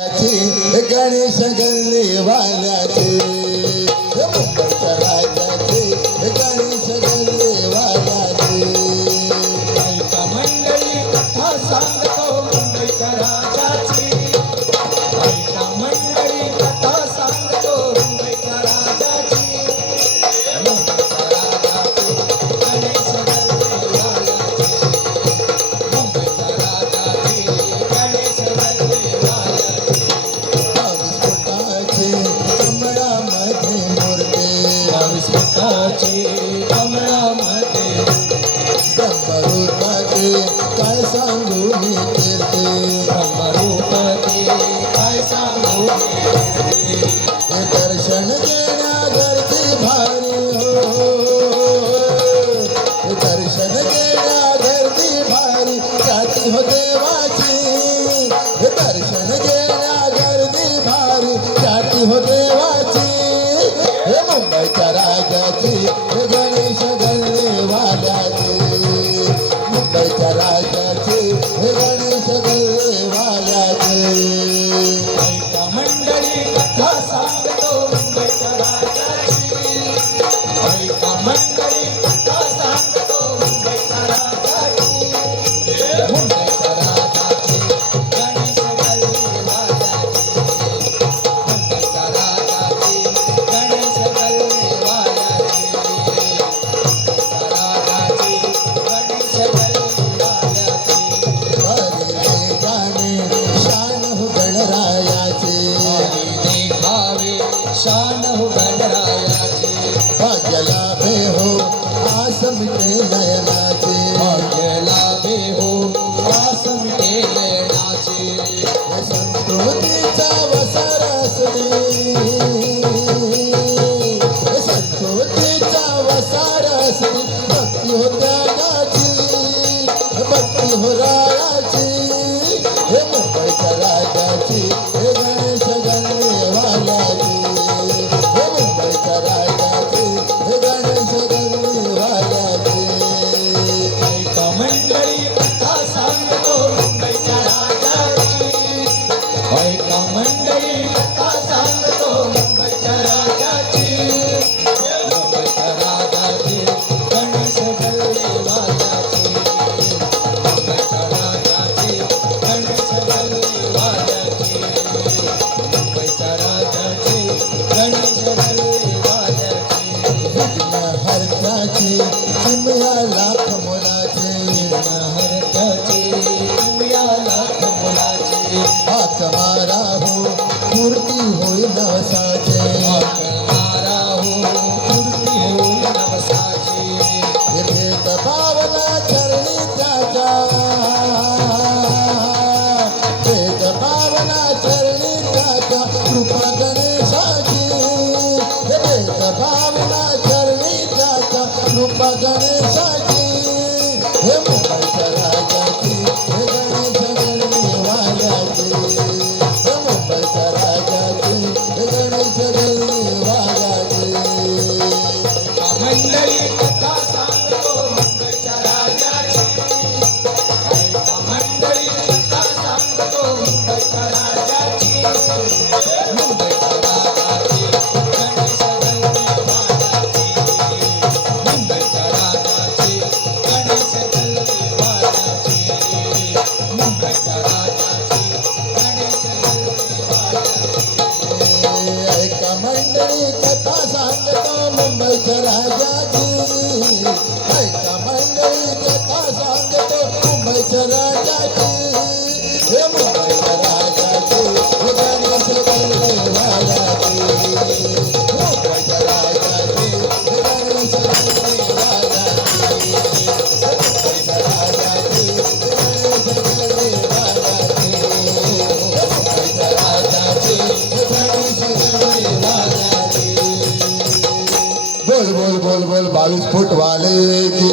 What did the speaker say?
गणेश गल्लेवाल्याचे मुंबईच्या राजाचे गणेश गल्लेवाल्याचे ऐका मंडळी कथा सांगतो मुंबईच्या राजाची ऐका मंडळी कथा सांगतो मुंबईच्या राजाची मुंबईच्या राजाची गणेश गल्लेवाल्याचे मुंबईच्या राजाची गणेश गल्लेवाल्याचे विस्फोटाचे कमळामध्ये ब्रह्मरूपाचे काय सांगू मी कीर्ती ब्रह्मरूपाचे काय सांगू हे दर्शन घेण्या गर्दी भारी हो हे दर्शन घेण्या गर्दी भारी जाती हो देवाची हे दर्शन घेण्या गर्दी भारी जाती हो देवाची हे मुंबईच्या राजाची हे गणेश गल्लेवाल्याचे मुंबईच्या राजाचे हे गणेश गल्लेवाल्याचे ऐका मंडळी कथा सांगतो मुंबईच्या राजाची ऐका मंडळी कथा सांगतो मुंबईच्या राजाची मुंबईच्या राजाची गणेश गल्लेवाल्याचे मुंबईच्या राजाची गणेश गल्लेवाल्याचे राजाची गणेश गल्लेवाल्याचे हरी गाणे शान हो गणरायाचे देखावे शान हो गणरायाचे भाग्य लाभे हो आस मिटे नयनाचे भाग्य लाभे हो आस मिटे नयनाचे हे संस्कृतीचा वसार असणे हे संस्कृतीचा वसार असणे भक्ती हो त्यागाची भक्ती हो रायाची हे मुंबईच्या राजाची हे गणेश गल्लेवाल्याची हे मुंबईच्या राजाची हे गणेश गल्लेवाल्याची ऐका मंडळी कथा सांगतो मुंबईच्या राजाची ऐका मंडळी कथा सांगतो मुंबईच्या राजाची मुंबईच्या राजाची गणेश गल्लेवाल्याची मुंबईच्या राजाची गणेश गल्लेवाल्याची मुंबईच्या राजाची गणेश गल्लेवाल्याची हरकाची चिमया लाख मोलाचे हरकाची चिमया लाख मोलाची हाक मारा हो मूर्ती होई नवसाचे हाक मारा हो मूर्ती होई नवसाची हे भेद पावला चरणी त्याच्या भेद पावला चरणी त्याच्या कृपा गणेशाची हे भेद पावला चरणी त्याच्या कृपा गणेशाची हे मुंबईच्या राजाची हे गणेश गल्लेवाल्याची हे मुंबईच्या राजाची हे गणेश गल्लेवाल्याची मंडळी कथा सांगतो मुंबईच्या राजाची ऐका मंडळी कथा सांगतो मुंबईच्या राजाची मुंबईच्या राजाची गणेश गल्लेवाल्याची मुंबईच्या राजाची गणेश गल्लेवाल्याची मुंबईच्या राजाची गणेश गल्लेवाल्याची ऐका मंडळी कथा सांगतो मुंबईच्या राजाची ऐका मंडळी कथा सांगतो मुंबईच्या राजाची हे मुंबईच्या राजाची हे गणेश गल्लेवाल्याची मुंबईच्या राजाची हे गणेश गल्लेवाल्याची मुंबईच्या राजाची हे गणेश गल्लेवाल्याची मुंबईच्या राजाची हे गणेश गल्लेवाल्याची बोल बोल बोल बोल 22 फूट वाले की